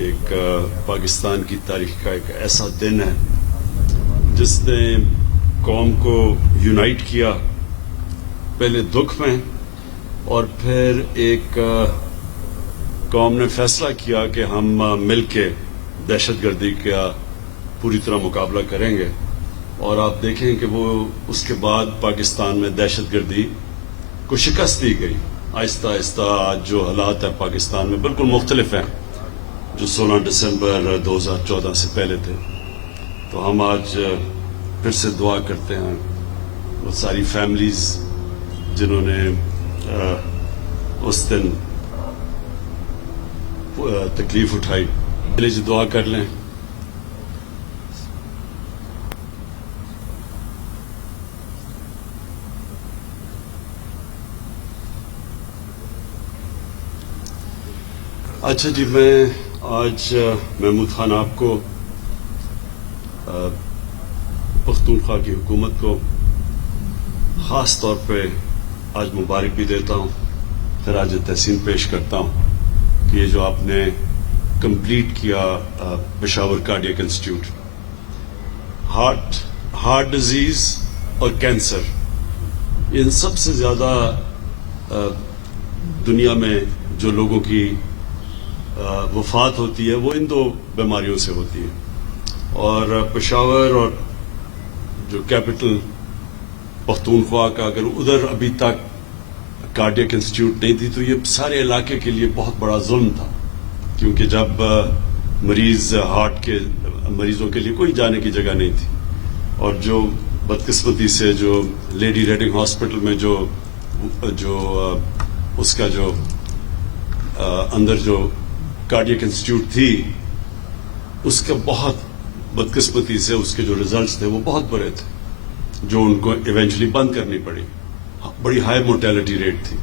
ایک پاکستان کی تاریخ کا ایک ایسا دن ہے جس نے قوم کو یونائٹ کیا، پہلے دکھ میں اور پھر ایک قوم نے فیصلہ کیا کہ ہم مل کے دہشت گردی کا پوری طرح مقابلہ کریں گے، اور آپ دیکھیں کہ وہ اس کے بعد پاکستان میں دہشت گردی کو شکست دی گئی۔ آہستہ آہستہ آج جو حالات ہیں پاکستان میں بالکل مختلف ہیں جو 16 دسمبر 2014 سے پہلے تھے۔ تو ہم آج پھر سے دعا کرتے ہیں وہ ساری فیملیز جنہوں نے اس دن تکلیف اٹھائی، پلیز دعا کر لیں۔ اچھا جی، میں آج محمود خان آپ کو، پختونخوا کی حکومت کو خاص طور پہ آج مبارک بھی دیتا ہوں، خراج تحسین پیش کرتا ہوں کہ یہ جو آپ نے کمپلیٹ کیا Peshawar cardiac institute, heart disease اور کینسر، ان سب سے زیادہ دنیا میں جو لوگوں کی وفات ہوتی ہے وہ ان دو بیماریوں سے ہوتی ہے، اور پشاور اور جو کیپٹل پختونخوا کا اگر ادھر ابھی تک کارڈیک انسٹیٹیوٹ نہیں تھی تو یہ سارے علاقے کے لیے بہت بڑا ظلم تھا، کیونکہ جب مریض ہارٹ کے مریضوں کے لیے کوئی جانے کی جگہ نہیں تھی، اور جو بدقسمتی سے جو لیڈی ریڈنگ ہاسپٹل میں جو اس کا جو اندر جو کارڈیک انسٹیٹیوٹ تھی، اس کا بہت بدقسمتی سے اس کے جو ریزلٹس تھے وہ بہت برے تھے، جو ان کو ایونچولی بند کرنی پڑی، بڑی ہائی مورٹیلٹی ریٹ تھی۔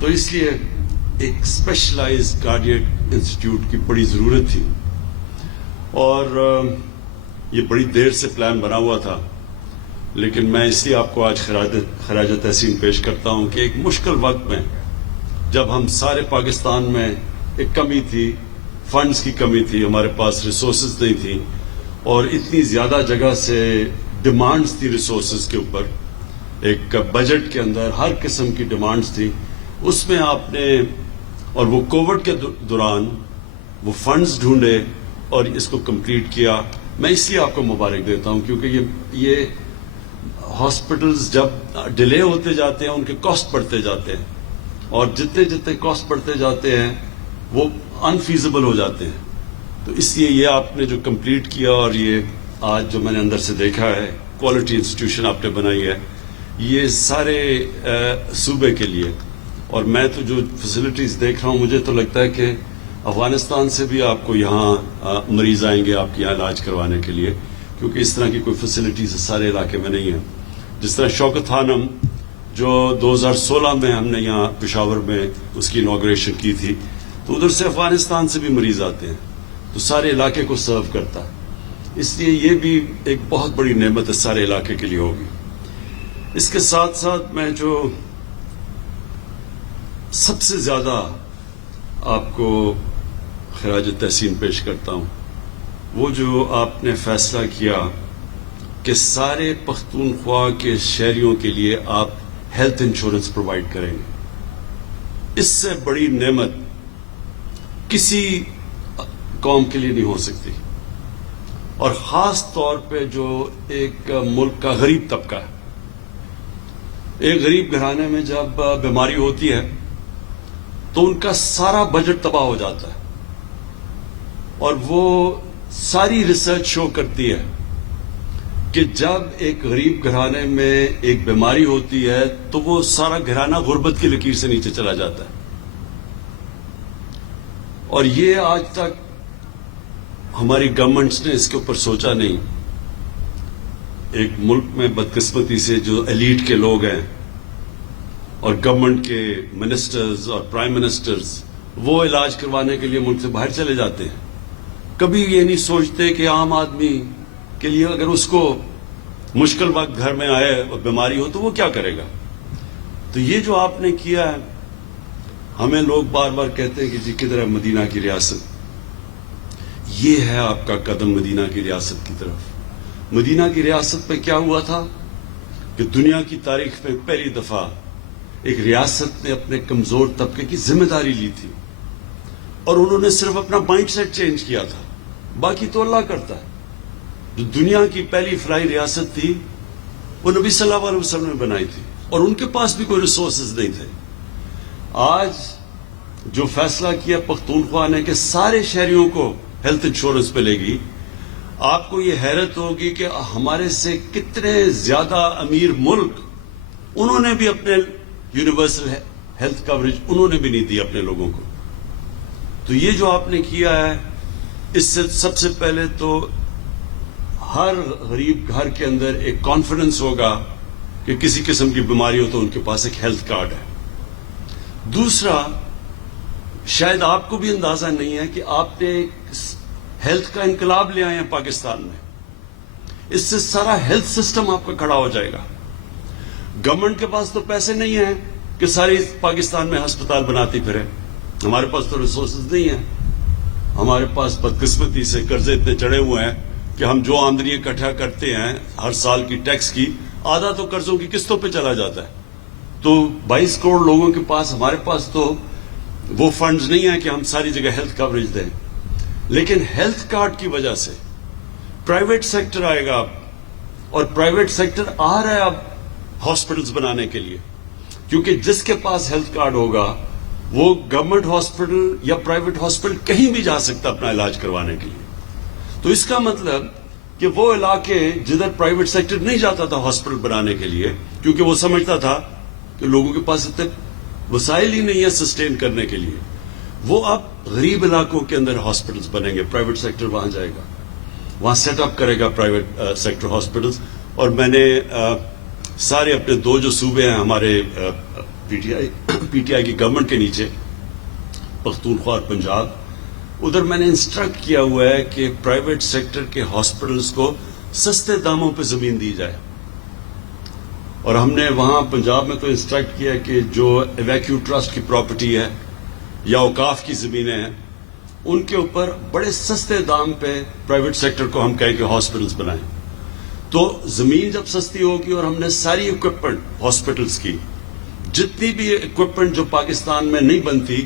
تو اس لیے ایک اسپیشلائز کارڈیک انسٹیٹیوٹ کی بڑی ضرورت تھی، اور یہ بڑی دیر سے پلان بنا ہوا تھا، لیکن میں اس لیے آپ کو آج خراج تحسین پیش کرتا ہوں کہ ایک مشکل وقت میں جب ہم سارے پاکستان میں ایک کمی تھی، فنڈز کی کمی تھی، ہمارے پاس ریسورسز نہیں تھی، اور اتنی زیادہ جگہ سے ڈیمانڈز تھی ریسورسز کے اوپر، ایک بجٹ کے اندر ہر قسم کی ڈیمانڈز تھی، اس میں آپ نے، اور وہ کووڈ کے دوران وہ فنڈز ڈھونڈے اور اس کو کمپلیٹ کیا۔ میں اس لیے آپ کو مبارک دیتا ہوں کیونکہ یہ ہاسپٹلز جب ڈیلے ہوتے جاتے ہیں ان کے کاسٹ بڑھتے جاتے ہیں، اور جتنے کاسٹ بڑھتے جاتے ہیں وہ انفیزیبل ہو جاتے ہیں۔ تو اس لیے یہ آپ نے جو کمپلیٹ کیا، اور یہ آج جو میں نے اندر سے دیکھا ہے کوالٹی انسٹیٹیوشن آپ نے بنائی ہے، یہ سارے صوبے کے لیے، اور میں تو جو فیسلٹیز دیکھ رہا ہوں مجھے تو لگتا ہے کہ افغانستان سے بھی آپ کو یہاں مریض آئیں گے آپ کے یہاں علاج کروانے کے لیے، کیونکہ اس طرح کی کوئی فیسلٹیز سارے علاقے میں نہیں ہے۔ جس طرح شوکت خانم جو 2016 میں ہم نے یہاں پشاور میں اس کی انوگریشن کی تھی، تو ادھر سے افغانستان سے بھی مریض آتے ہیں، تو سارے علاقے کو سرو کرتا ہے، اس لیے یہ بھی ایک بہت بڑی نعمت ہے سارے علاقے کے لیے ہوگی۔ اس کے ساتھ ساتھ میں جو سب سے زیادہ آپ کو خراج تحسین پیش کرتا ہوں وہ جو آپ نے فیصلہ کیا کہ سارے پختونخوا کے شہریوں کے لیے آپ ہیلتھ انشورنس پرووائڈ کریں گے۔ اس سے بڑی نعمت کسی قوم کے لیے نہیں ہو سکتی، اور خاص طور پہ جو ایک ملک کا غریب طبقہ ہے۔ ایک غریب گھرانے میں جب بیماری ہوتی ہے تو ان کا سارا بجٹ تباہ ہو جاتا ہے، اور وہ ساری ریسرچ شو کرتی ہے کہ جب ایک غریب گھرانے میں ایک بیماری ہوتی ہے تو وہ سارا گھرانہ غربت کی لکیر سے نیچے چلا جاتا ہے، اور یہ آج تک ہماری گورنمنٹس نے اس کے اوپر سوچا نہیں۔ ایک ملک میں بدقسمتی سے جو ایلیٹ کے لوگ ہیں اور گورنمنٹ کے منسٹرز اور پرائم منسٹرز، وہ علاج کروانے کے لیے ملک سے باہر چلے جاتے ہیں، کبھی یہ نہیں سوچتے کہ عام آدمی کے لیے اگر اس کو مشکل وقت گھر میں آئے اور بیماری ہو تو وہ کیا کرے گا۔ تو یہ جو آپ نے کیا ہے، ہمیں لوگ بار بار کہتے ہیں کہ جی کدھر ہے مدینہ کی ریاست، یہ ہے آپ کا قدم مدینہ کی ریاست کی طرف. مدینہ کی ریاست میں کیا ہوا تھا کہ دنیا کی تاریخ میں پہلی دفعہ ایک ریاست نے اپنے کمزور طبقے کی ذمہ داری لی تھی اور انہوں نے صرف اپنا مائنڈ سیٹ چینج کیا تھا, باقی تو اللہ کرتا ہے. جو دنیا کی پہلی فلاحی ریاست تھی وہ نبی صلی اللہ علیہ وسلم نے بنائی تھی اور ان کے پاس بھی کوئی ریسورسز نہیں تھے. آج جو فیصلہ کیا پختونخوا نے کہ سارے شہریوں کو ہیلتھ انشورنس ملے گی, آپ کو یہ حیرت ہوگی کہ ہمارے سے کتنے زیادہ امیر ملک انہوں نے بھی اپنے یونیورسل ہیلتھ کوریج انہوں نے بھی نہیں دی اپنے لوگوں کو. تو یہ جو آپ نے کیا ہے, اس سے سب سے پہلے تو ہر غریب گھر کے اندر ایک کانفیڈنس ہوگا کہ کسی قسم کی بیماری ہو تو ان کے پاس ایک ہیلتھ کارڈ ہے. دوسرا, شاید آپ کو بھی اندازہ نہیں ہے کہ آپ نے ہیلتھ کا انقلاب لے آئے ہیں پاکستان میں. اس سے سارا ہیلتھ سسٹم آپ کا کھڑا ہو جائے گا. گورنمنٹ کے پاس تو پیسے نہیں ہیں کہ ساری پاکستان میں ہسپتال بناتی پھرے. ہمارے پاس تو ریسورسز نہیں ہیں. ہمارے پاس بدقسمتی سے قرضے اتنے چڑھے ہوئے ہیں کہ ہم جو آمدنی اکٹھا کرتے ہیں ہر سال کی ٹیکس کی, آدھا تو قرضوں کی قسطوں پہ چلا جاتا ہے. تو 22 کروڑ لوگوں کے پاس, ہمارے پاس تو وہ فنڈز نہیں ہیں کہ ہم ساری جگہ ہیلتھ کوریج دیں. لیکن ہیلتھ کارڈ کی وجہ سے پرائیویٹ سیکٹر آئے گا اب, اور پرائیویٹ سیکٹر آ رہا ہے اب ہاسپٹلز بنانے کے لیے, کیونکہ جس کے پاس ہیلتھ کارڈ ہوگا وہ گورنمنٹ ہاسپٹل یا پرائیویٹ ہاسپٹل کہیں بھی جا سکتا اپنا علاج کروانے کے لیے. تو اس کا مطلب کہ وہ علاقے جدھر پرائیویٹ سیکٹر نہیں جاتا تھا ہاسپٹل بنانے کے لیے, کیونکہ وہ سمجھتا تھا کہ لوگوں کے پاس اتنے وسائل ہی نہیں ہے سسٹین کرنے کے لیے, وہ اب غریب علاقوں کے اندر ہاسپٹلز بنیں گے. پرائیویٹ سیکٹر وہاں جائے گا, وہاں سیٹ اپ کرے گا پرائیویٹ سیکٹر ہاسپٹلز. اور میں نے سارے اپنے دو جو صوبے ہیں ہمارے پی ٹی آئی کی گورنمنٹ کے نیچے, پختونخوا اور پنجاب, ادھر میں نے انسٹرکٹ کیا ہوا ہے کہ پرائیویٹ سیکٹر کے ہاسپٹلز کو سستے داموں پہ زمین دی جائے. اور ہم نے وہاں پنجاب میں تو انسٹرکٹ کیا کہ جو ایویکیو ٹرسٹ کی پراپرٹی ہے یا اوقاف کی زمینیں ہیں, ان کے اوپر بڑے سستے دام پہ پرائیویٹ سیکٹر کو ہم کہیں کہ ہاسپٹلز بنائیں. تو زمین جب سستی ہوگی اور ہم نے ساری اکوپمنٹ ہاسپٹلز کی, جتنی بھی اکوپمنٹ جو پاکستان میں نہیں بنتی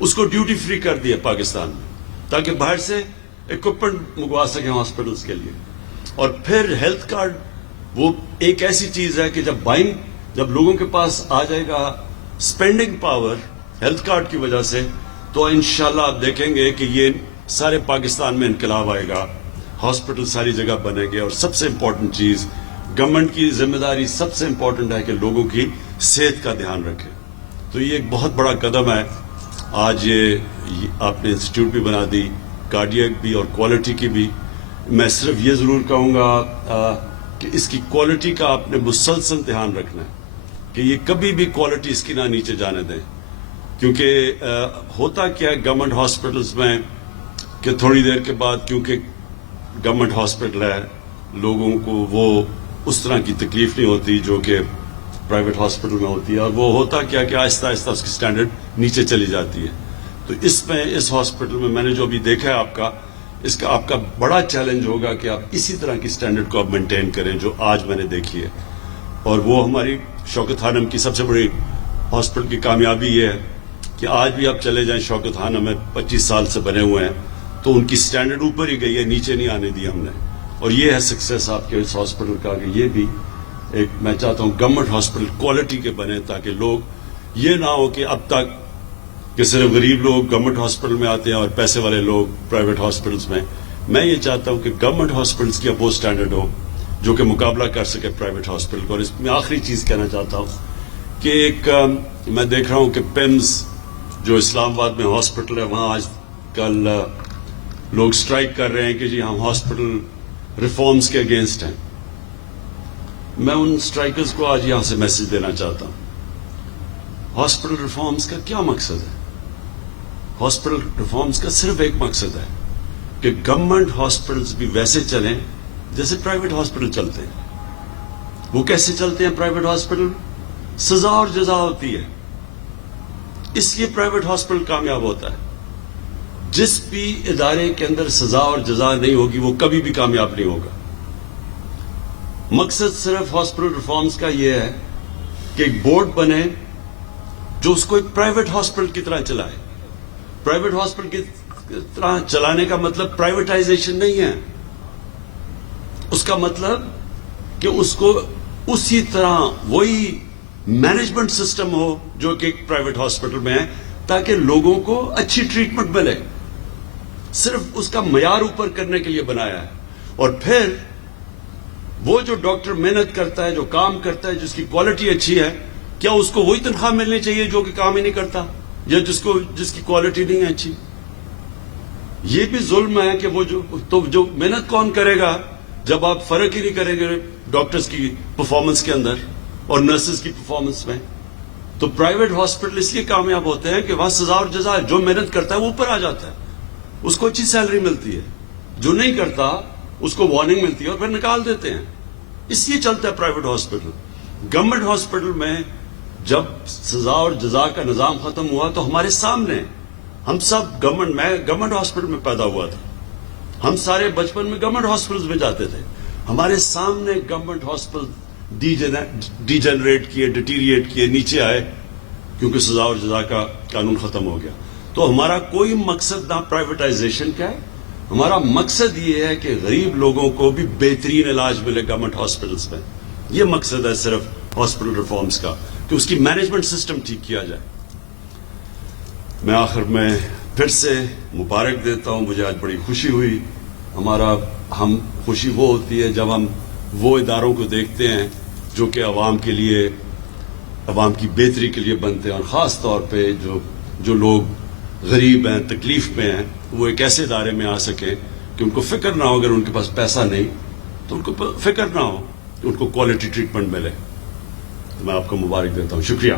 اس کو ڈیوٹی فری کر دیا پاکستان میں, تاکہ باہر سے اکوپمنٹ منگوا سکیں ہاسپٹلز کے لیے. اور پھر ہیلتھ کارڈ وہ ایک ایسی چیز ہے کہ جب لوگوں کے پاس آ جائے گا اسپینڈنگ پاور ہیلتھ کارڈ کی وجہ سے, تو انشاءاللہ آپ دیکھیں گے کہ یہ سارے پاکستان میں انقلاب آئے گا, ہاسپٹل ساری جگہ بنے گے. اور سب سے امپورٹنٹ چیز, گورنمنٹ کی ذمہ داری سب سے امپورٹنٹ ہے کہ لوگوں کی صحت کا دھیان رکھے. تو یہ ایک بہت بڑا قدم ہے. آج یہ آپ نے انسٹیٹیوٹ بھی بنا دی, کارڈیک بھی اور کوالٹی کی بھی. میں صرف یہ ضرور کہوں گا کہ اس کی کوالٹی کا آپ نے مسلسل دھیان رکھنا ہے کہ یہ کبھی بھی کوالٹی اس کی نہ نیچے جانے دیں. کیونکہ ہوتا کیا ہے گورنمنٹ ہاسپٹلز میں کہ تھوڑی دیر کے بعد, کیونکہ گورنمنٹ ہاسپٹل ہے, لوگوں کو وہ اس طرح کی تکلیف نہیں ہوتی جو کہ پرائیویٹ ہاسپٹل میں ہوتی ہے, اور وہ ہوتا کیا کہ آہستہ آہستہ اس کی سٹینڈرڈ نیچے چلی جاتی ہے. تو اس ہاسپٹل میں میں نے جو ابھی دیکھا ہے اس کا آپ کا بڑا چیلنج ہوگا کہ آپ اسی طرح کی سٹینڈرڈ کو آپ مینٹین کریں جو آج میں نے دیکھی ہے. اور وہ ہماری شوکت خانم کی سب سے بڑی ہاسپٹل کی کامیابی یہ ہے کہ آج بھی آپ چلے جائیں شوکت خانم میں 25 سال سے بنے ہوئے ہیں, تو ان کی سٹینڈرڈ اوپر ہی گئی ہے, نیچے نہیں آنے دی ہم نے. اور یہ ہے سکسیس آپ کے اس ہاسپٹل کا کہ یہ بھی ایک, میں چاہتا ہوں گورنمنٹ ہاسپٹل کوالٹی کے بنے, تاکہ لوگ یہ نہ ہو کہ اب تک کہ صرف غریب لوگ گورنمنٹ ہاسپٹل میں آتے ہیں اور پیسے والے لوگ پرائیویٹ ہاسپٹلز میں. میں یہ چاہتا ہوں کہ گورنمنٹ ہاسپٹلز کی اب وہ سٹینڈرڈ ہو جو کہ مقابلہ کر سکے پرائیویٹ ہاسپٹل کو. اور اس میں آخری چیز کہنا چاہتا ہوں کہ ایک میں دیکھ رہا ہوں کہ پیمز جو اسلام آباد میں ہاسپٹل ہے, وہاں آج کل لوگ سٹرائک کر رہے ہیں کہ جی ہم ہاسپٹل ریفارمز کے اگینسٹ ہیں. میں ان سٹرائکرز کو آج یہاں سے میسج دینا چاہتا ہوں, ہاسپٹل ریفارمز کا کیا مقصد ہے؟ ہاسپٹل ریفارمز کا صرف ایک مقصد ہے کہ گورنمنٹ ہاسپٹلز بھی ویسے چلیں جیسے پرائیویٹ ہاسپٹل چلتے ہیں. وہ کیسے چلتے ہیں پرائیویٹ ہاسپٹل؟ سزا اور جزا ہوتی ہے, اس لیے پرائیویٹ ہاسپٹل کامیاب ہوتا ہے. جس بھی ادارے کے اندر سزا اور جزا نہیں ہوگی وہ کبھی بھی کامیاب نہیں ہوگا. مقصد صرف ہاسپٹل ریفارمز کا یہ ہے کہ ایک بورڈ بنے جو اس کو ایک پرائیویٹ ہاسپٹل کی طرح چلائے. پرائیویٹ ہاسپٹل کی طرح چلانے کا مطلب پرائیویٹائزیشن نہیں ہے. اس کا مطلب کہ اس کو اسی طرح وہی مینجمنٹ سسٹم ہو جو کہ ایک پرائیویٹ ہاسپٹل میں ہے تاکہ لوگوں کو اچھی ٹریٹمنٹ ملے. صرف اس کا معیار اوپر کرنے کے لیے بنایا ہے. اور پھر وہ جو ڈاکٹر محنت کرتا ہے, جو کام کرتا ہے, جس کی کوالٹی اچھی ہے, کیا اس کو وہی تنخواہ ملنی چاہیے جو کہ کام ہی نہیں کرتا یا جس کی کوالٹی نہیں ہے اچھی؟ یہ بھی ظلم ہے کہ وہ جو محنت کون کرے گا جب آپ فرق ہی نہیں کریں گے ڈاکٹرز کی پرفارمنس کے اندر اور نرسز کی پرفارمنس میں. تو پرائیویٹ ہاسپٹل اس لیے کامیاب ہوتے ہیں کہ وہاں سزا اور جزا ہے. جو محنت کرتا ہے وہ اوپر آ جاتا ہے, اس کو اچھی سیلری ملتی ہے. جو نہیں کرتا اس کو وارننگ ملتی ہے اور پھر نکال دیتے ہیں. اس لیے چلتا ہے پرائیویٹ ہاسپٹل. گورنمنٹ ہاسپٹل میں جب سزا اور جزا کا نظام ختم ہوا تو ہمارے سامنے, ہم سب میں گورنمنٹ ہاسپٹل میں پیدا ہوا تھا, ہم سارے بچپن میں گورنمنٹ ہاسپٹل میں جاتے تھے. ہمارے سامنے گورنمنٹ ہاسپٹل ڈی جنریٹ کیے, ڈیٹیریٹ کیے, نیچے آئے کیونکہ سزا اور جزا کا قانون ختم ہو گیا. تو ہمارا کوئی مقصد نہ پرائیویٹائزیشن کا ہے, ہمارا مقصد یہ ہے کہ غریب لوگوں کو بھی بہترین علاج ملے گورنمنٹ ہاسپٹلس میں. یہ مقصد ہے صرف ہاسپٹل ریفارمز کا کہ اس کی مینجمنٹ سسٹم ٹھیک کیا جائے. میں آخر میں پھر سے مبارک دیتا ہوں. مجھے آج بڑی خوشی ہوئی. خوشی وہ ہوتی ہے جب ہم وہ اداروں کو دیکھتے ہیں جو کہ عوام کے لیے, عوام کی بہتری کے لیے بنتے ہیں, اور خاص طور پہ جو لوگ غریب ہیں, تکلیف میں ہیں, وہ ایک ایسے ادارے میں آ سکیں کہ ان کو فکر نہ ہو, اگر ان کے پاس پیسہ نہیں تو ان کو فکر نہ ہو کہ ان کو کوالٹی ٹریٹمنٹ ملے. میں آپ کو مبارک دیتا ہوں. شکریہ.